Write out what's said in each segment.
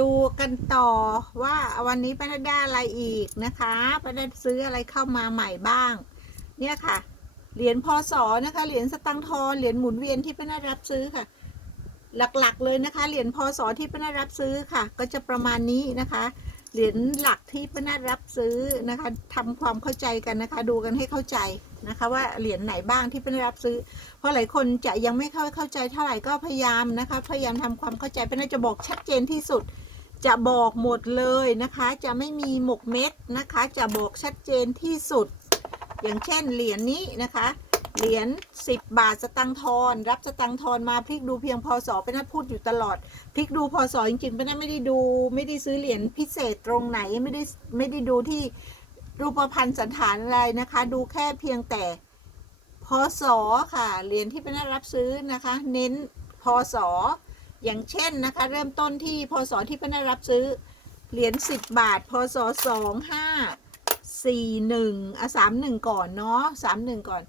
ดูกันต่อว่าวันนี้ป้าได้อะไรอีกนะคะป้าได้ซื้ออะไรเข้ามาใหม่บ้าง เนี่ยค่ะ เหรียญพศนะคะ เหรียญสตังทอนเหรียญหมุนเวียนที่ป้าได้รับซื้อค่ะ หลักๆเลยนะคะ เหรียญพศที่ป้าได้รับซื้อค่ะ ก็จะประมาณนี้นะคะ เหรียญหลักที่ป้าได้รับซื้อนะคะทำความเข้าใจกันนะคะ ดูกันให้เข้าใจนะคะ ว่าเหรียญไหนบ้างที่ป้าได้รับซื้อ เพราะหลายคนจะยังไม่เข้าเข้าใจเท่าไหร่ก็พยายามนะคะ พยายามทำความเข้าใจป้าน่าจะบอกชัดเจนที่สุด จะบอกหมดเลยนะคะ จะไม่มีหมกเม็ดนะคะ จะบอกชัดเจนที่สุด อย่างเช่นเหรียญนี้นะคะ เหรียญ10 บาทสตังทอนรับสตังทอนมาพลิกดูเพียงพอศเป็นนัดพูดอยู่ตลอดพลิกดูพอศจริงๆเป็นนัดไม่ได้ดู ไม่ได้ซื้อเหรียญพิเศษตรงไหนไม่ได้ไม่ได้ดูที่รูปพันธ์สันฐานอะไรนะคะ ดูแค่เพียงแต่พศค่ะเหรียญที่เป็นนัดรับซื้อนะคะ เน้นพศ อย่างเช่นนะคะ เริ่มต้นที่พศที่ป้าได้รับซื้อเหรียญสิบบาท พศสองห้าสี่หนึ่งอะสามหนึ่งก่อนเนาะสามหนึ่งก่อน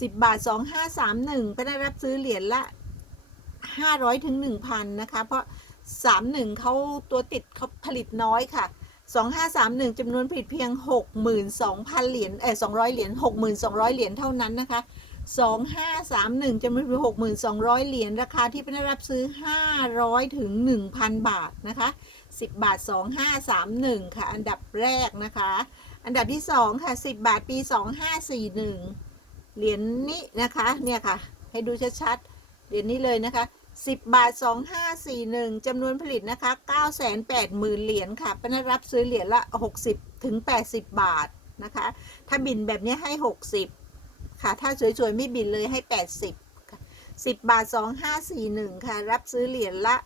สิบบาทสองห้าสามหนึ่งป้าได้รับซื้อเหรียญละห้าร้อยถึงหนึ่งพันนะคะ เพราะสามหนึ่งเขาตัวติดเขาผลิตน้อยค่ะสองห้าสามหนึ่งจำนวนผลิตเพียงหกหมื่นสองพันเหรียญเออสองร้อยเหรียญหกหมื่นสองร้อยเหรียญเท่านั้นนะคะ สองห้าสามหนึ่งจะมีหกหมื่นสองร้อยเหรียญราคาที่เป็นได้รับซื้อห้าร้อยถึงหนึ่งพันบาทนะคะสิบบาทสองห้าสามหนึ่งค่ะ อันดับแรกนะคะ อันดับที่สองค่ะสิบบาทปีสองห้าสี่หนึ่งเหรียญนี้นะคะ เนี่ยค่ะ ให้ดูชัดๆ เหรียญนี้เลยนะคะสิบบาทสองห้าสี่หนึ่งจำนวนผลิตนะคะเก้าแสนแปดหมื่นเหรียญค่ะเป็นรับซื้อเหรียญละหกสิบถึงแปดสิบบาทนะคะ ถ้าบินแบบนี้ให้หกสิบ ค่ะ ถ้าสวยๆ ไม่บินเลยให้ 80ค่ะ10 บาท 2541 ค่ะ รับซื้อเหรียญละ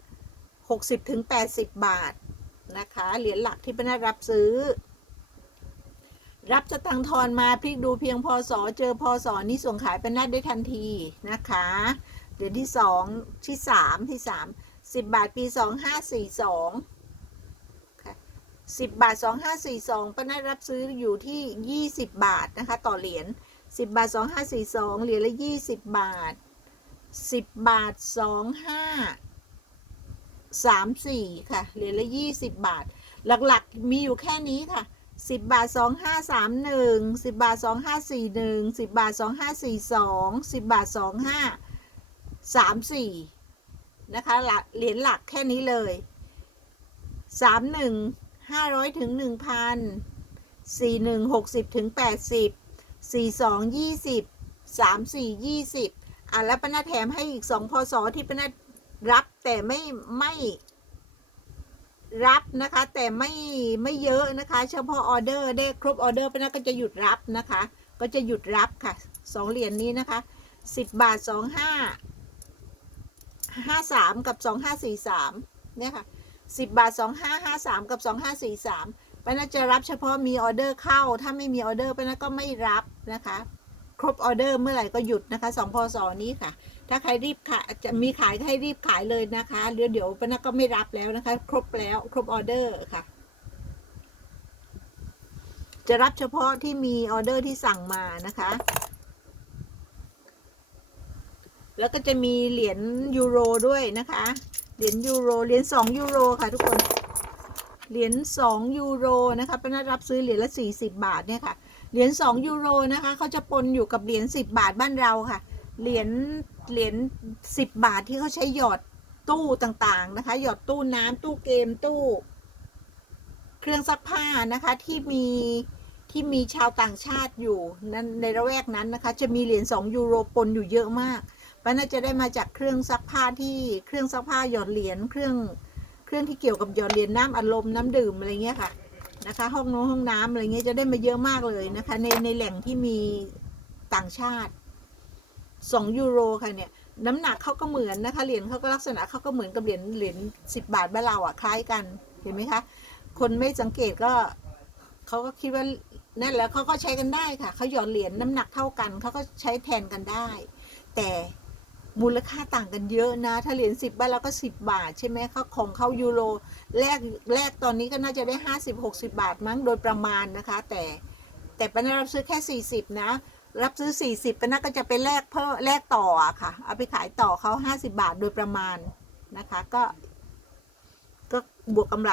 60ถึง80 บาท นะคะ เหรียญหลักที่เป็นรับซื้อ รับสตังทอนมาพลิกดูเพียงพศเจอพศนี่ส่งขายเป็นนัดได้ทันทีนะคะเหรียญที่2ที่3ที่3 10บบาทปี2542ค่ะ10บบาท2542ป้านัดรับซื้ออยู่ที่20บาทนะคะ ต่อเหรียญ สิบบาทสองห้าสี่สองเหรียญละยี่สิบบาทสิบบาทสองห้าสามสี่ค่ะ เหรียญละยี่สิบบาท หลักๆ มีอยู่แค่นี้ค่ะสิบบาทสองห้าสามหนึ่งสิบบาทสองห้าสี่หนึ่งสิบบาทสองห้าสี่สองสิบบาทสองห้าสามสี่นะคะหลักเหรียญหลักแค่นี้เลยสามหนึ่งห้าร้อยถึงหนึ่งพันสี่หนึ่งหกสิบถึงแปด สี่สองยี่สิบสามสี่ยี่สิบอะแล้วป้านาแถมให้อีกสองพศที่ป้านารับแต่ไม่ไม่รับนะคะ แต่ไม่ไม่เยอะนะคะ เฉพาะออเดอร์ได้ครบออเดอร์ป้านาก็จะหยุดรับนะคะ ก็จะหยุดรับค่ะสองเหรียญนี้นะคะสิบบาทสองห้าห้าสามกับสองห้าสี่สามเนี่ยค่ะสิบบาทสองห้าห้าสามกับสองห้าสี่สาม ป้านาจะรับเฉพาะมีออเดอร์เข้า ถ้าไม่มีออเดอร์ป้านาก็ไม่รับนะคะ ครบออเดอร์เมื่อไหร่ก็หยุดนะคะสองพศนี้ค่ะ ถ้าใครรีบขายจะมีขายให้รีบขายเลยนะคะเดี๋ยวเดี๋ยวป้านาก็ไม่รับแล้วนะคะ ครบแล้วครบออเดอร์ค่ะ จะรับเฉพาะที่มีออเดอร์ที่สั่งมานะคะแล้วก็จะมีเหรียญยูโรด้วยนะคะ เหรียญยูโร เหรียญสองยูโรค่ะทุกคน เหรียญ2ยูโรนะคะเป็นรับซื้อเหรียญละ 40 บาทเนี่ยค่ะเหรียญ2ยูโรนะคะเขาจะปนอยู่กับเหรียญ10 บาทบ้านเราค่ะเหรียญเหรียญ10 บาทที่เขาใช้หยอดตู้ต่างๆนะคะ หยอดตู้น้ำตู้เกมตู้ เครื่องซักผ้านะคะที่มีที่มีชาวต่างชาติอยู่นั้นในระแวกนั้นนะคะ จะมีเหรียญ2ยูโรปนอยู่เยอะมากป้าน่าจะได้มาจากเครื่องซักผ้าที่เครื่องซักผ้าหยอดเหรียญเครื่อง รื่องที่เกี่ยวกับหยอดเหรียญน้ำอัดลมน้ำดื่มอะไรเงี้ยค่ะนะคะ ห้องน้องห้องน้ำอะไรเงี้ยจะได้มาเยอะมากเลยนะคะ ในในแหล่งที่มีต่างชาติสองยูโรค่ะเนี่ยน้ำหนักเขาก็เหมือนนะคะเหรียญเขาก็ลักษณะเขาก็เหมือนกับเหรียญเหรียญสิบบาทบ้านเราอะคล้ายกันเห็นไหมคะคนไม่สังเกตก็เขาก็คิดว่านั่นแล้วเขาก็ใช้กันได้ค่ะเขาหยอดเหรียญน้ำหนักเท่ากันเขาก็ใช้แทนกันได้ แต่ มูลค่าต่างกันเยอะนะ ถ้าเหรียญสิบบ้านเราก็สิบบาท ใช่ไหมเขาของเขายูโรแลกแลกตอนนี้ก็น่าจะได้ห้าสิบหกสิบาทมั้งโดยประมาณนะคะ แต่แต่ป้านารับซื้อแค่สี่สิบนะ รับซื้อสี่สิบป้านาก็จะไปแลกเพิ่มแลกต่ออะค่ะ เอาไปขายต่อเขาห้าสิบาทโดยประมาณนะคะ ก็ ก็บวกกำไร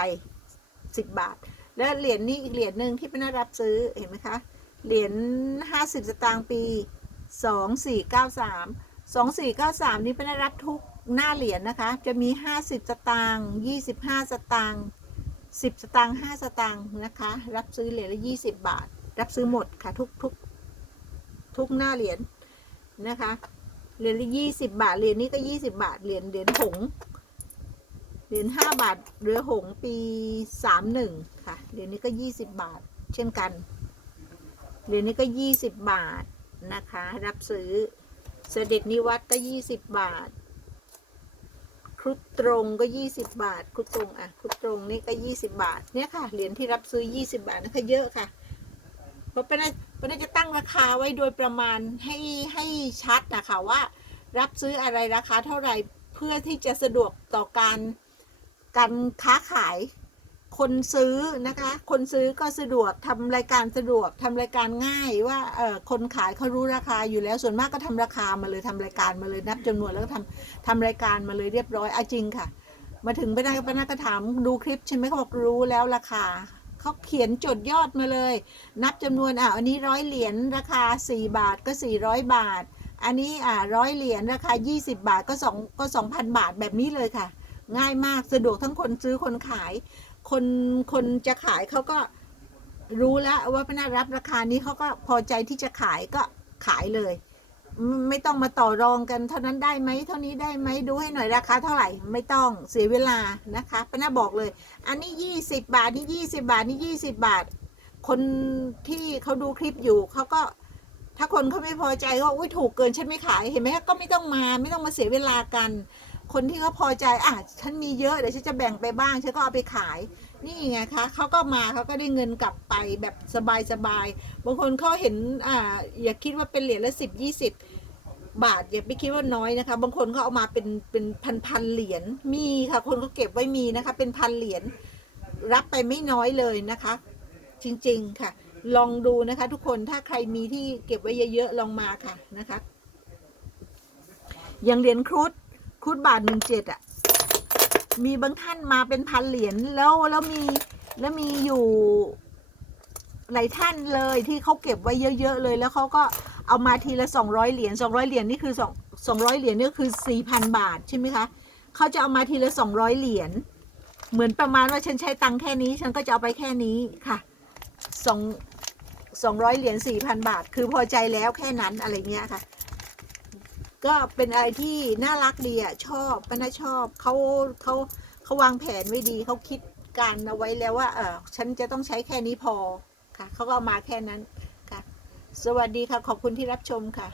สิบบาท แล้วเหรียญนี้อีกเหรียญหนึ่งที่เป็นรับซื้อเห็นไหมคะเหรียญห้าสิบสตางค์ปีสองสี่เก้าสาม สองสี่เก้าสามนี้เป็นรับทุกหน้าเหรียญนะคะ จะมีห้าสิบสตางค์ยี่สิบห้าสตางค์สิบสตางค์ห้าสตางค์นะคะ รับซื้อเหรียญละยี่สิบบาท รับซื้อหมดค่ะทุกทุกทุกหน้าเหรียญนะคะ เหรียญละยี่สิบบาท เหรียญนี้ก็ยี่สิบาท เหรียญเหรียญหง เหรียญห้าบาทเรือหงปีสามหนึ่งค่ะ เหรียญนี้ก็ยี่สิบบาท เช่นกัน เหรียญนี้ก็ยี่สิบบาทนะคะ รับซื้อ เสด็จนิวัตก็ยี่สิบบาท ครุฑตรงก็ยี่สิบบาท ครุฑตรงอะครุฑตรงนี่ก็ยี่สิบบาท เนี่ยค่ะ เหรียญที่รับซื้อยี่สิบาทนะคะเยอะค่ะ เพราะเป็นเป็นไงจะตั้งราคาไว้โดยประมาณให้ให้ชัดนะคะว่า รับซื้ออะไรราคาเท่าไหร่เพื่อที่จะสะดวกต่อการการค้าขาย คนซื้อนะคะ คนซื้อก็สะดวกทำรายการสะดวกทำรายการง่ายว่าเออคนขายเขารู้ราคาอยู่แล้วส่วนมากก็ทำราคามาเลยทำรายการมาเลยนับจำนวนแล้วก็ทำทำรายการมาเลยเรียบร้อยอาจริงค่ะ มาถึงไปได้ไปนักถามดูคลิปใช่ไหมเขาบอกรู้แล้วราคาเขาเขียนจดยอดมาเลย นับจำนวนอะอันนี้ร้อยเหรียญราคา 4 บาทก็ 400 บาท อันนี้อ่าร้อยเหรียญราคา 20 บาทก็สองก็2,000 บาทแบบนี้เลยค่ะ ง่ายมากสะดวกทั้งคนซื้อคนขาย คนคนจะขายเขาก็รู้แล้วว่าพนักรับราคานี้เขาก็พอใจที่จะขายก็ขายเลย ไม่ต้องมาต่อรองกันเท่านั้นได้ไหมเท่านี้ได้ไหมดูให้หน่อยราคาเท่าไหร่ไม่ต้องเสียเวลานะคะป้านาบอกเลย อันนี้ 20 บาทนี่20 บาทนี่20 บาท คนที่เขาดูคลิปอยู่เขาก็ถ้าคนเขาไม่พอใจก็อุ้ยถูกเกินฉันไม่ขายเห็นไหมก็ไม่ต้องมาไม่ต้องมาเสียเวลากัน คนที่เขาพอใจอะฉันมีเยอะเดี๋ยวฉันจะแบ่งไปบ้างฉันก็เอาไปขาย นี่ไงคะเขาก็มาเขาก็ได้เงินกลับไปแบบสบายสบายๆบางคนเขาเห็นอ่าอย่าคิดว่าเป็นเหรียญละสิบยี่สิบบาทอย่าไปคิดว่าน้อยนะคะ บางคนเขาเอามาเป็นเป็นพันพันๆเหรียญมีค่ะ คนเขาเก็บไว้มีนะคะ เป็นพันเหรียญรับไปไม่น้อยเลยนะคะ จริงๆค่ะ ลองดูนะคะ ทุกคนถ้าใครมีที่เก็บไว้เยอะๆลองมาค่ะนะคะอย่างเหรียญครุฑ ครุฑบาทหนึ่งเจ็ดอะ มีบางท่านมาเป็นพันเหรียญแล้วแล้วมีแล้วมีอยู่หลายท่านเลยที่เขาเก็บไว้เยอะ ๆ เลยแล้วเขาก็เอามาทีละสองร้อยเหรียญสองร้อยเหรียญนี่คือสองสองร้อยเหรียญนี่คือสี่พันบาทใช่ไหมคะเขาจะเอามาทีละสองร้อยเหรียญเหมือนประมาณว่าฉันใช้ตังค์แค่นี้ ฉันก็จะเอาไปแค่นี้ค่ะสองสองร้อยเหรียญสี่พันบาท คือพอใจแล้วแค่นั้นอะไรเงี้ยค่ะ ก็เป็นอะไรที่น่ารักดีอะชอบป้าน่าชอบเขาเขาเขาวางแผนไว้ดีเขาคิดการเอาไว้แล้วว่าเออฉันจะต้องใช้แค่นี้พอค่ะเขาก็มาแค่นั้นค่ะ สวัสดีค่ะขอบคุณที่รับชมค่ะ